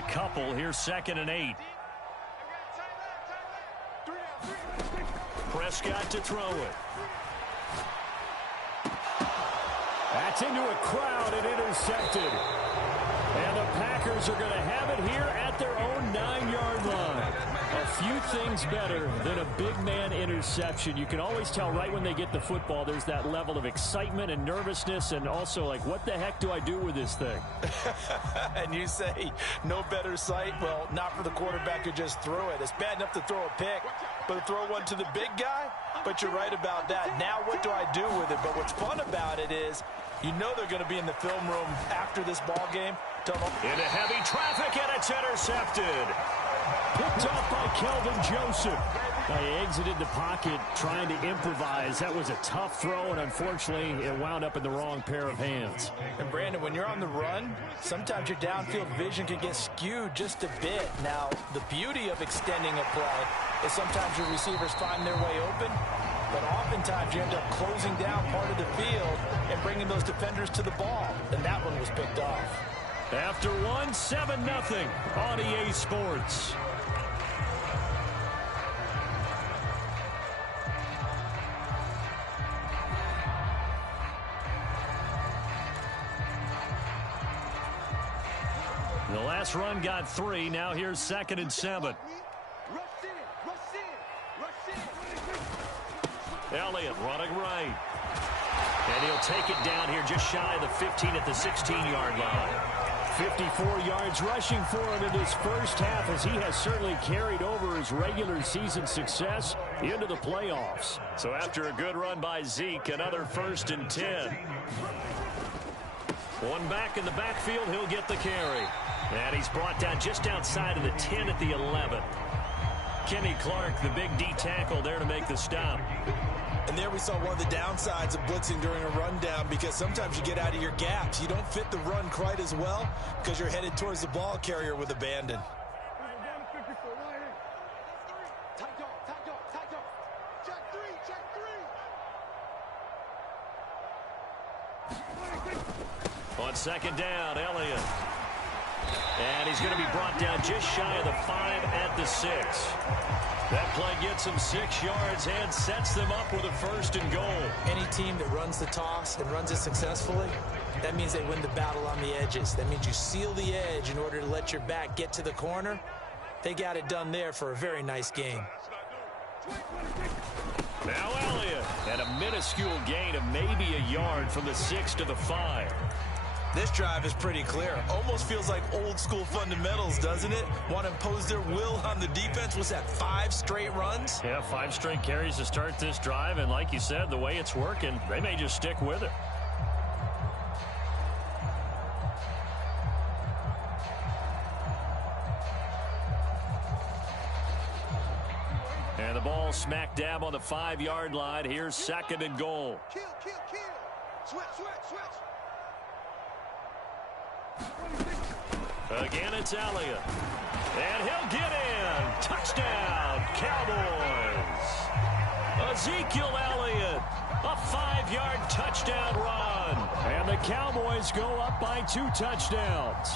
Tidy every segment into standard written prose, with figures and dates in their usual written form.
a couple. Here's 2nd and 8. Prescott to throw it. That's into a crowd and intercepted. And the Packers are going to have it here at their own 9-yard line. A few things better than a big man interception. You can always tell right when they get the football, there's that level of excitement and nervousness, and also like, what the heck do I do with this thing? And you say no better sight? Well, not for the quarterback to just throw it. It's bad enough to throw a pick, but to throw one to the big guy? But you're right about that. Now what do I do with it? But what's fun about it is you know they're going to be in the film room after this ball game. Into heavy traffic, and it's intercepted. Picked off by Kelvin Joseph. They exited the pocket trying to improvise. That was a tough throw, and unfortunately, it wound up in the wrong pair of hands. And, Brandon, when you're on the run, sometimes your downfield vision can get skewed just a bit. Now, the beauty of extending a play is sometimes your receivers find their way open, but oftentimes you end up closing down part of the field and bringing those defenders to the ball, and that one was picked off. After 7-0 on EA Sports. The last run got 3. Now here's 2nd and 7. Elliott running right. And he'll take it down here just shy of the 15 at the 16-yard line. 54 yards rushing for him in this first half, as he has certainly carried over his regular season success into the playoffs. So after a good run by Zeke, another 1st and 10. One back in the backfield, he'll get the carry. And he's brought down just outside of the 10 at the 11. Kenny Clark, the big D tackle, there to make the stop. And there we saw one of the downsides of blitzing during a rundown, because sometimes you get out of your gaps. You don't fit the run quite as well because you're headed towards the ball carrier with abandon. On 2nd down, Elliott. And he's going to be brought down just shy of the 5 at the 6. That play gets them 6 yards and sets them up with a 1st and goal. Any team that runs the toss and runs it successfully, that means they win the battle on the edges. That means you seal the edge in order to let your back get to the corner. They got it done there for a very nice game. Now Elliott, and a minuscule gain of maybe a yard from the 6 to the 5. This drive is pretty clear. Almost feels like old school fundamentals, doesn't it? Want to impose their will on the defense. Was that 5 straight runs? Yeah, 5 straight carries to start this drive. And like you said, the way it's working, they may just stick with it. And the ball smack dab on the 5-yard line. Here's 2nd and goal. Kill. Switch. Again, it's Elliott. And he'll get in. Touchdown, Cowboys. Ezekiel Elliott, a 5-yard touchdown run. And the Cowboys go up by 2 touchdowns.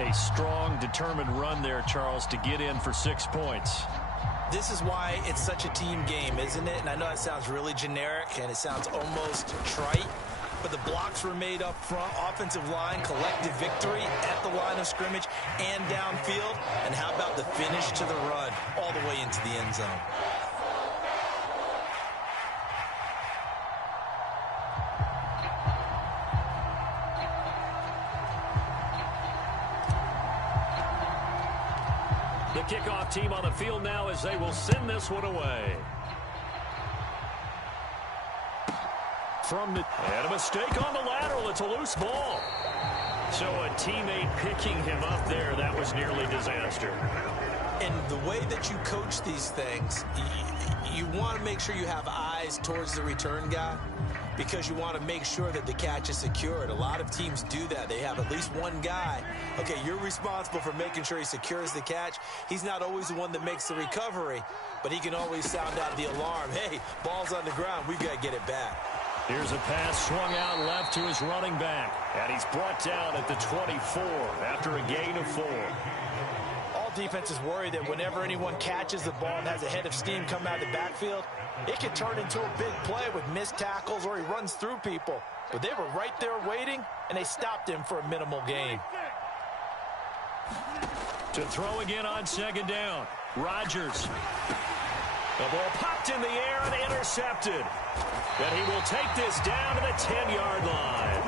A strong, determined run there, Charles, to get in for 6 points. This is why it's such a team game, isn't it? And I know that sounds really generic and it sounds almost trite, but the blocks were made up front, offensive line, collective victory at the line of scrimmage and downfield. And how about the finish to the run all the way into the end zone? The kickoff team on the field now as they will send this one away. And a mistake on the lateral. It's a loose ball. So a teammate picking him up there, that was nearly disaster. And the way that you coach these things, you want to make sure you have eyes towards the return guy, because you want to make sure that the catch is secured. A lot of teams do that. They have at least one guy. Okay, you're responsible for making sure he secures the catch. He's not always the one that makes the recovery, but he can always sound out the alarm. Hey, ball's on the ground. We've got to get it back. Here's a pass swung out left to his running back. And he's brought down at the 24 after a gain of 4. All defenses worry that whenever anyone catches the ball and has a head of steam come out of the backfield, it can turn into a big play with missed tackles or he runs through people. But they were right there waiting, and they stopped him for a minimal gain. To throw again on second down. Rodgers. The ball popped in the air and intercepted. And he will take this down to the 10-yard line.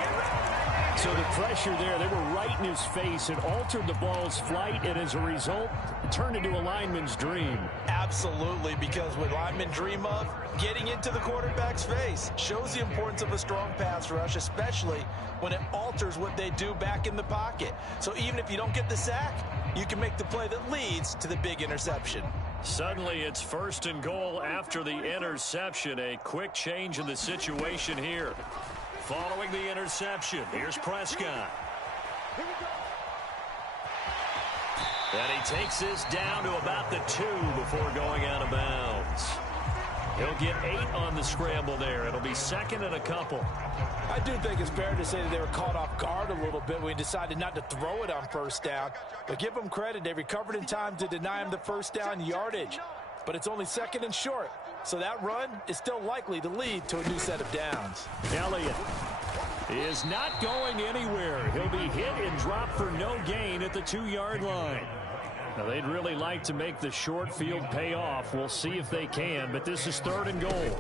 So the pressure there, they were right in his face. It altered the ball's flight, and as a result, it turned into a lineman's dream. Absolutely, because what linemen dream of, getting into the quarterback's face, shows the importance of a strong pass rush, especially when it alters what they do back in the pocket. So even if you don't get the sack, you can make the play that leads to the big interception. Suddenly it's 1st and goal after the interception. A quick change in the situation here. Following the interception, here's Prescott. And he takes this down to about the 2 before going out of bounds. He'll get 8 on the scramble there. It'll be 2nd and a couple. I do think it's fair to say that they were caught off guard a little bit when he decided not to throw it on 1st down. But give them credit. They recovered in time to deny him the 1st down yardage. But it's only 2nd and short. So that run is still likely to lead to a new set of downs. Elliott is not going anywhere. He'll be hit and dropped for no gain at the 2-yard line. Now, they'd really like to make the short field pay off. We'll see if they can, but this is 3rd and goal.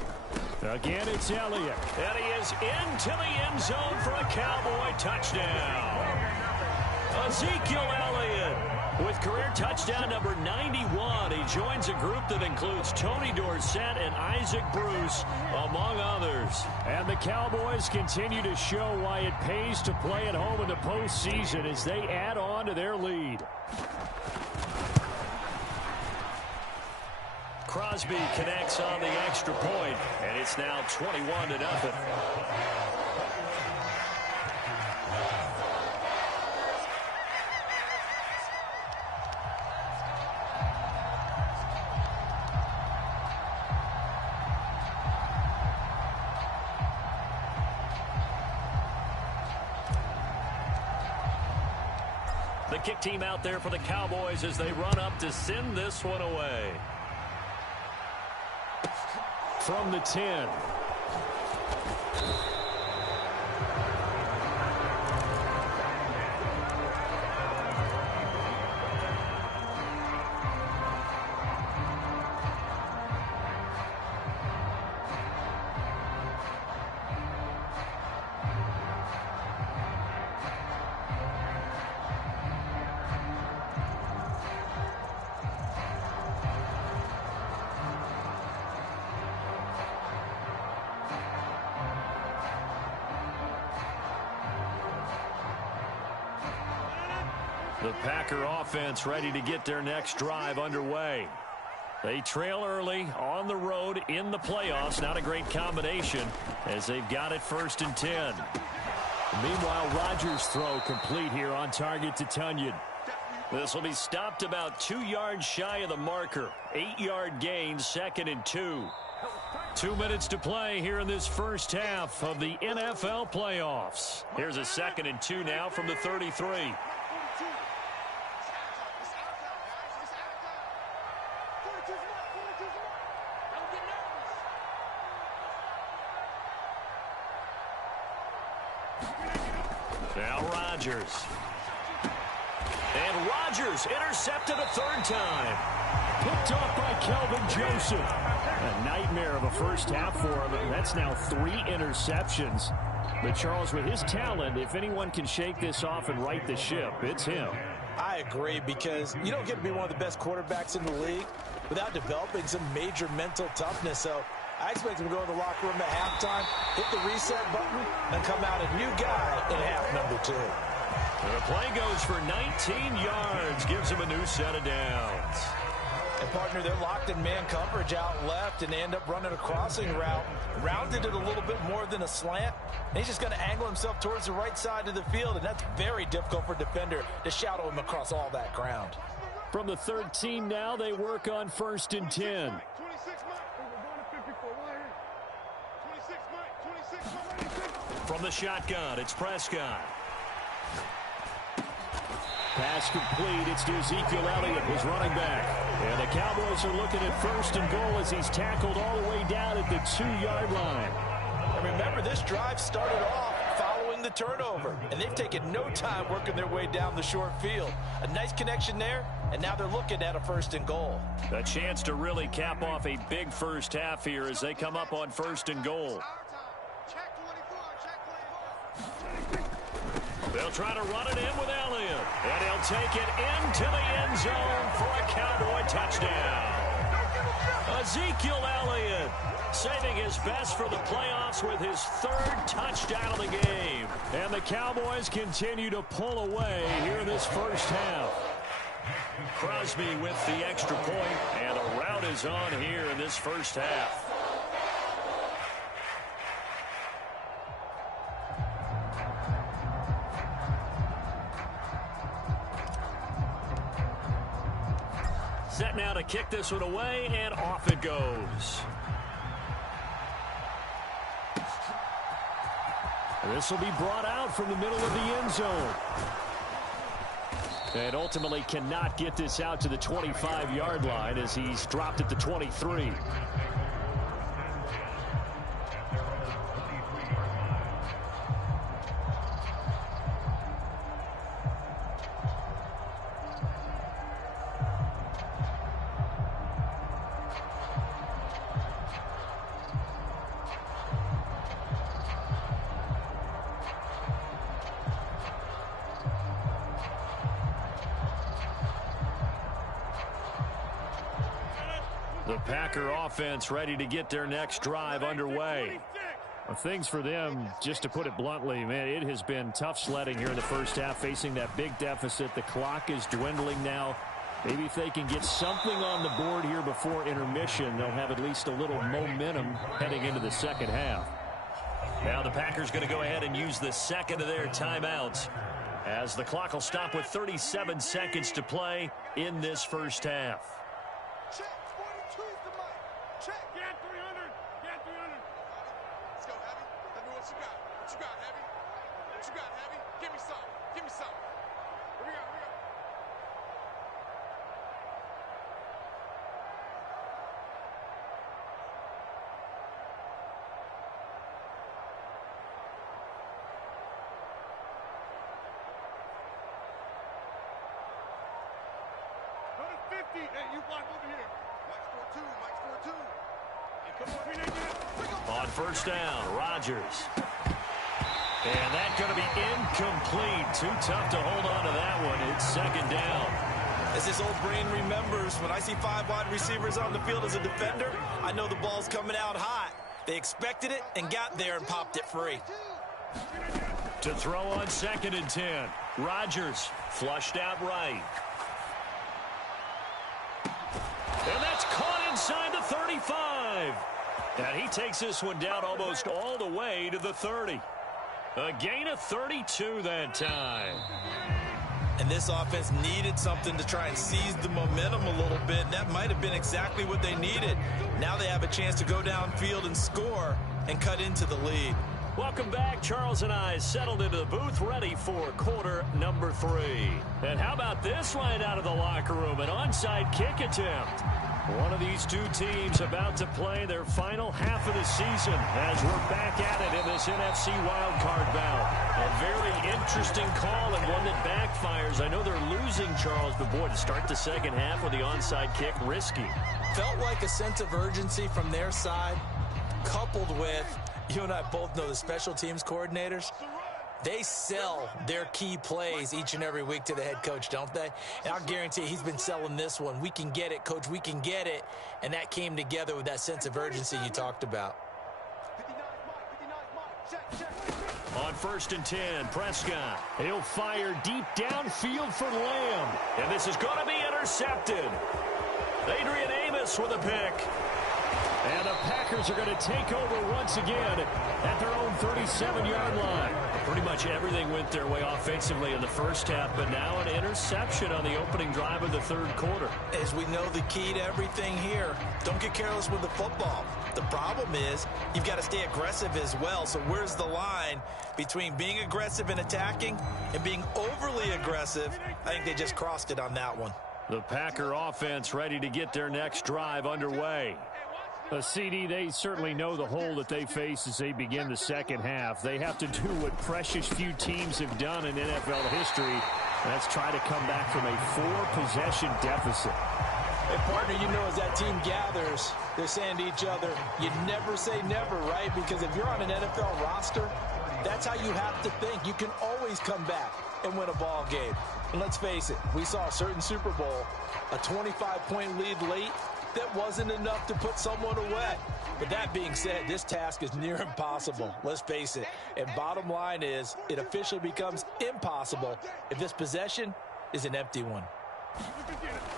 Again, it's Elliott. And he is into the end zone for a Cowboy touchdown. Ezekiel Elliott with career touchdown number 91. He joins a group that includes Tony Dorsett and Isaac Bruce, among others. And the Cowboys continue to show why it pays to play at home in the postseason as they add on to their lead. Crosby connects on the extra point, and it's now 21-0. The kick team out there for the Cowboys as they run up to send this one away. From the 10. The Packer offense ready to get their next drive underway. They trail early on the road in the playoffs. Not a great combination as they've got it 1st and 10. Meanwhile, Rodgers' throw complete here on target to Tunyon. This will be stopped about 2 yards shy of the marker. 8-yard gain, 2nd and 2. 2 minutes to play here in this first half of the NFL playoffs. Here's a 2nd and 2 now from the 33. Now Rodgers. And Rodgers intercepted a 3rd time. Picked off by Kelvin Joseph. A nightmare of a first half for him. That's now 3 interceptions. But Charles, with his talent, if anyone can shake this off and right the ship, it's him. I agree, because you don't get to be one of the best quarterbacks in the league without developing some major mental toughness. So I expect him to go in the locker room at halftime, hit the reset button, and come out a new guy in half number 2. The play goes for 19 yards, gives him a new set of downs. And, partner, they're locked in man coverage out left, and they end up running a crossing route. Rounded it a little bit more than a slant. And he's just going to angle himself towards the right side of the field, and that's very difficult for a defender to shadow him across all that ground. From the 13 now, they work on 1st and 10. 26, Mike. We're going to 54. Right here. 26, Mike. 26, Mike. From the shotgun, it's Prescott. Pass complete. It's to Ezekiel Elliott, his running back. And the Cowboys are looking at 1st and goal as he's tackled all the way down at the 2-yard line. And remember, this drive started off following the turnover, and they've taken no time working their way down the short field. A nice connection there, and now they're looking at a 1st and goal. A chance to really cap off a big first half here as they come up on 1st and goal. They'll try to run it in with Elliott, and he'll take it into the end zone for a Cowboy touchdown. Ezekiel Elliott saving his best for the playoffs with his 3rd touchdown of the game. And the Cowboys continue to pull away here in this first half. Crosby with the extra point, and a rout is on here in this first half. Set now to kick this one away, and off it goes. This will be brought out from the middle of the end zone. And ultimately cannot get this out to the 25-yard line as he's dropped at the 23. The Packer offense ready to get their next drive underway. Well, things for them, just to put it bluntly, man, it has been tough sledding here in the first half, facing that big deficit. The clock is dwindling now. Maybe if they can get something on the board here before intermission, they'll have at least a little momentum heading into the second half. Now the Packers going to go ahead and use the second of their timeouts, as the clock will stop with 37 seconds to play in this first half. Check 42 is the mic. Check. Get 300. Get 300. Let's go, Heavy. Let me what you got. What you got, Heavy? What you got, Heavy? Give me some. Give me some. Here we go. Here we go. Go to 50. Hey, you block over here. Mike's 4-2. Mike's 4-2. Hey, come on. On first down, Rodgers. And that's going to be incomplete. Too tough to hold on to that one. It's second down. As his old brain remembers, when I see 5 wide receivers on the field as a defender, I know the ball's coming out hot. They expected it and got there and popped it free. To throw on 2nd and 10. Rodgers flushed out right. And that's caught inside the 35. And he takes this one down almost all the way to the 30. A gain of 32 that time. And this offense needed something to try and seize the momentum a little bit. That might have been exactly what they needed. Now they have a chance to go downfield and score and cut into the lead. Welcome back. Charles and I settled into the booth, ready for quarter number 3. And how about this right out of the locker room? An onside kick attempt. One of these two teams about to play their final half of the season as we're back at it in this NFC wildcard bout. A very interesting call and one that backfires. I know they're losing, Charles, but boy, to start the second half with the onside kick, risky. Felt like a sense of urgency from their side, coupled with, you and I both know the special teams coordinators. They sell their key plays each and every week to the head coach, don't they? And I'll guarantee he's been selling this one. We can get it, coach. We can get it. And that came together with that sense of urgency you talked about. On 1st and 10, Prescott. He'll fire deep downfield for Lamb. And this is going to be intercepted. Adrian Amos with a pick. And the Packers are going to take over once again at their own 37-yard line. Pretty much everything went their way offensively in the first half, but now an interception on the opening drive of the third quarter. As we know, the key to everything here, don't get careless with the football. The problem is you've got to stay aggressive as well. So where's the line between being aggressive and attacking and being overly aggressive? I think they just crossed it on that one. The Packer offense ready to get their next drive underway. A CD, they certainly know the hole that they face as they begin the second half. They have to do what precious few teams have done in NFL history. That's try to come back from a 4-possession deficit. Hey, partner, you know as that team gathers, they're saying to each other, you never say never, right? Because if you're on an NFL roster, that's how you have to think. You can always come back and win a ball game. And let's face it, we saw a certain Super Bowl, a 25-point lead late, that wasn't enough to put someone away. But that being said, this task is near impossible. Let's face it. And bottom line is, it officially becomes impossible if this possession is an empty one.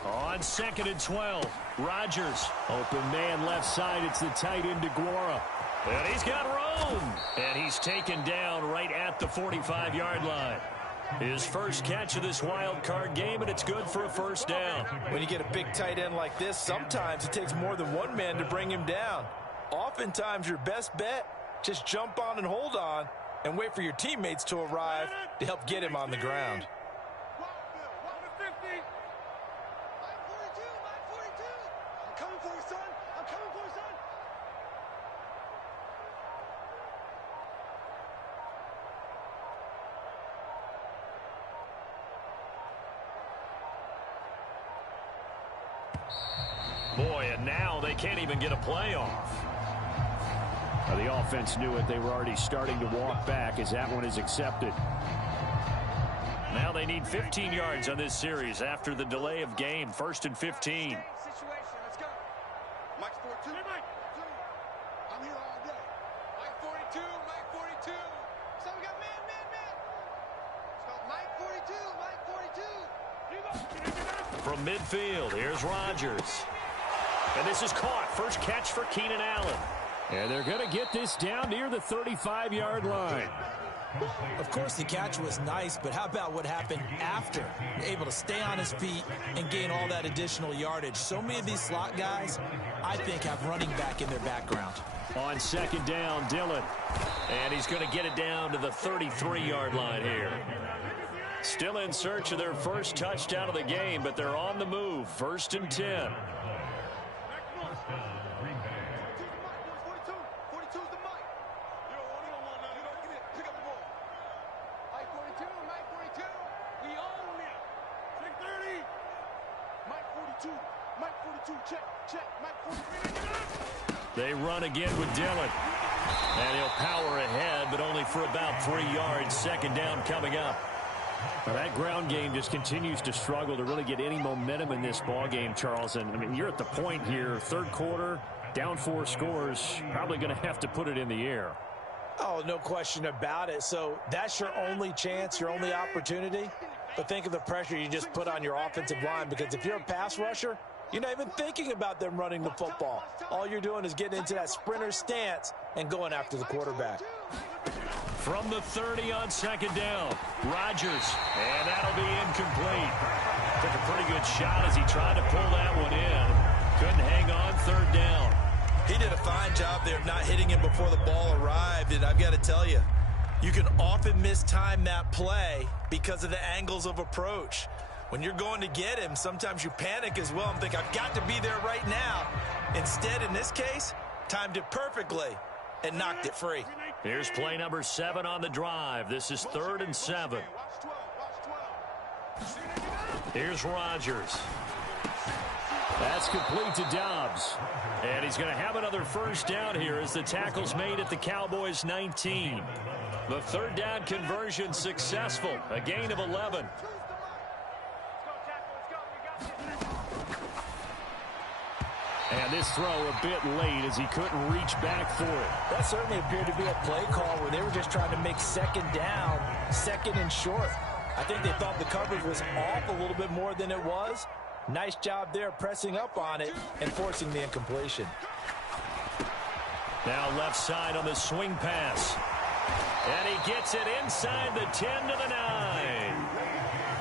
On 2nd and 12, Rodgers. Open man left side. It's the tight end, DeGuara. And he's got room. And he's taken down right at the 45-yard line. His first catch of this wild card game, and it's good for a first down. When you get a big tight end like this, sometimes it takes more than one man to bring him down. Oftentimes, your best bet, just jump on and hold on and wait for your teammates to arrive to help get him on the ground. Boy, and now they can't even get a playoff. Now, the offense knew it. They were already starting to walk back as that one is accepted. Now they need 15 yards on this series after the delay of game. 1st and 15. Let's go. Mike's 42. I'm here all day. Mike 42. Mike 42. So we got man. Let's go. Mike 42. Mike 42. From midfield, here's Rodgers. And this is caught. First catch for Keenan Allen. And they're going to get this down near the 35-yard line. Of course, the catch was nice, but how about what happened after? Able to stay on his feet and gain all that additional yardage. So many of these slot guys, I think, have running back in their background. On 2nd down, Dillon. And he's going to get it down to the 33-yard line here. Still in search of their first touchdown of the game, but they're on the move. 1st and 10. They run again with Dillon. And he'll power ahead, but only for about 3 yards. 2nd down coming up. Well, that ground game just continues to struggle to really get any momentum in this ball game, Charles. And I mean, you're at the point here, 3rd quarter, down 4 scores, probably going to have to put it in the air. Oh, no question about it. So that's your only chance, your only opportunity. But think of the pressure you just put on your offensive line, because if you're a pass rusher, you're not even thinking about them running the football. All you're doing is getting into that sprinter stance and going after the quarterback. From the 30 on 2nd down, Rodgers, and that'll be incomplete. Took a pretty good shot as he tried to pull that one in. Couldn't hang on 3rd down. He did a fine job there of not hitting him before the ball arrived, and I've got to tell you, you can often mistime that play because of the angles of approach. When you're going to get him, sometimes you panic as well and think, I've got to be there right now. Instead, in this case, timed it perfectly and knocked it free. Here's play number 7 on the drive. This is 3rd and 7. Here's Rodgers. That's complete to Dobbs. And he's going to have another first down here as the tackle's made at the Cowboys' 19. The 3rd down conversion successful. A gain of 11. And this throw a bit late as he couldn't reach back for it. That certainly appeared to be a play call where they were just trying to make 2nd down, 2nd and short. I think they thought the coverage was off a little bit more than it was. Nice job there pressing up on it and forcing the incompletion. Now left side on the swing pass. And he gets it inside the 10 to the 9.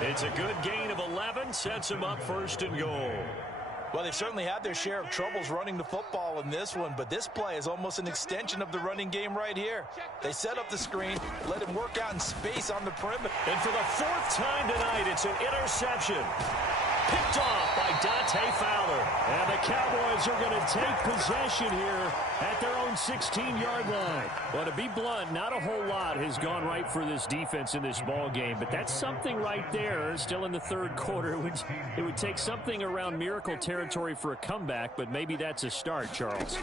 It's a good gain of 11, sets him up 1st and goal. Well, they've certainly had their share of troubles running the football in this one, but this play is almost an extension of the running game right here. They set up the screen, let him work out in space on the perimeter. And for the fourth time tonight, it's an interception. Picked off by Dante Fowler. And the Cowboys are going to take possession here at their own 16-yard line. Well, to be blunt, not a whole lot has gone right for this defense in this ball game, but that's something right there. Still in the third quarter. It would take something around miracle territory for a comeback, but maybe that's a start, Charles.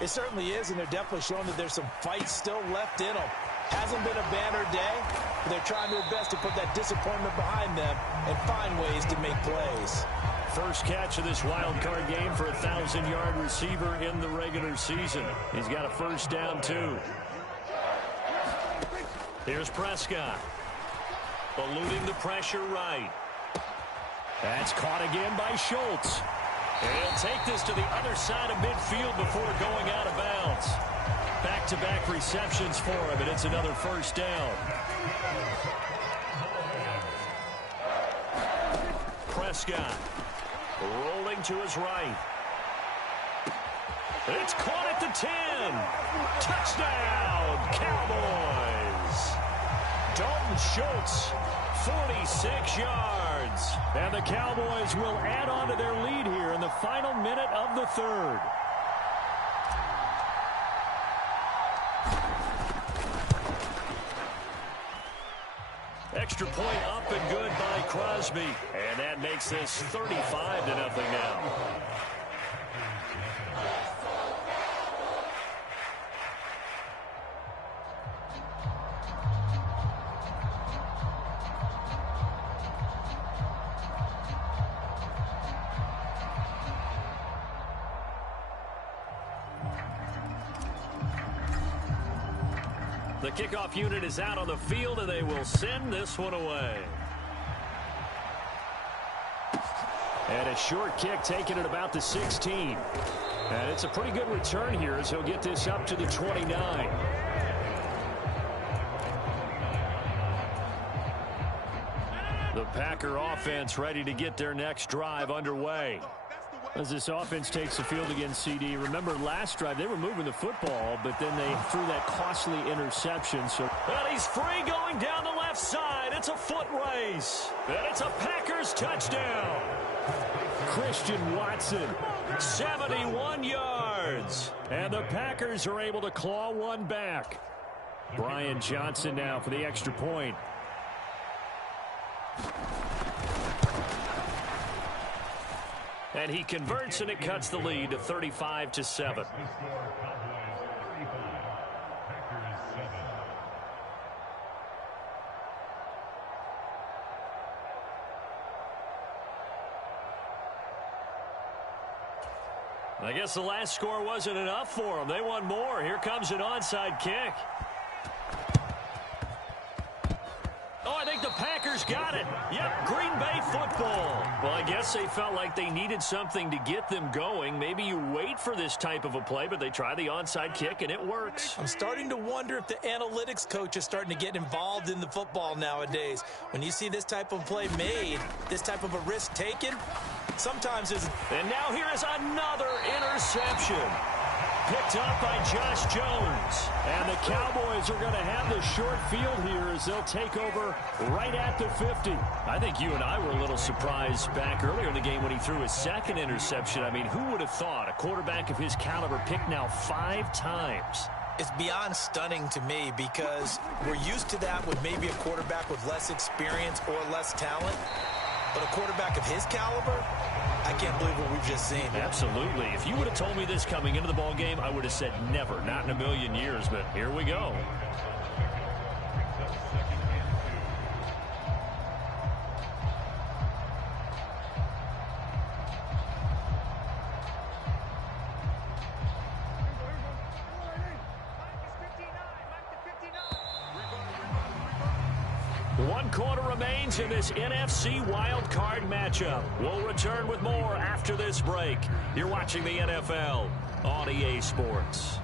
It certainly is, and they're definitely showing that there's some fight still left in them. Hasn't been a banner day, but they're trying their best to put that disappointment behind them and find ways to make plays. First catch of this wild card game for a 1,000-yard receiver in the regular season. He's got a first down, too. Here's Prescott. Eluding the pressure right. That's caught again by Schultz. And he'll take this to the other side of midfield before going out of bounds. Back-to-back receptions for him, and it's another first down. Prescott rolling to his right. It's caught at the 10. Touchdown, Cowboys. Dalton Schultz, 46 yards. And the Cowboys will add on to their lead here in the final minute of the third. Extra point up and good by Crosby. And that makes this 35-0 now. The kickoff unit is out on the field, and they will send this one away. And a short kick taken at about the 16. And it's a pretty good return here as he'll get this up to the 29. The Packer offense ready to get their next drive underway. As this offense takes the field against CD, remember last drive they were moving the football, but then they threw that costly interception. So, and he's free going down the left side. It's a foot race. And it's a Packers touchdown. Christian Watson, 71 yards. And the Packers are able to claw one back. Brian Johnson now for the extra point. And he converts, and it cuts the lead to 35-7. I guess the last score wasn't enough for them. They want more. Here comes an onside kick. Oh, I think the Packers got it. Yep, Green Bay football. Well, I guess they felt like they needed something to get them going. Maybe you wait for this type of a play, but they try the onside kick, and it works. I'm starting to wonder if the analytics coach is starting to get involved in the football nowadays. When you see this type of play made, this type of a risk taken, sometimes there's... And now here is another interception. Picked up by Josh Jones. And the Cowboys are going to have the short field here as they'll take over right at the 50. I think you and I were a little surprised back earlier in the game when he threw his second interception. I mean, who would have thought a quarterback of his caliber picked now 5 times? It's beyond stunning to me because we're used to that with maybe a quarterback with less experience or less talent. But a quarterback of his caliber, I can't believe what we've just seen. Absolutely. If you would have told me this coming into the ball game, I would have said never, not in a million years. But here we go. One quarter remains in this NFC wild card matchup. We'll return with more after this break. You're watching the NFL on EA Sports.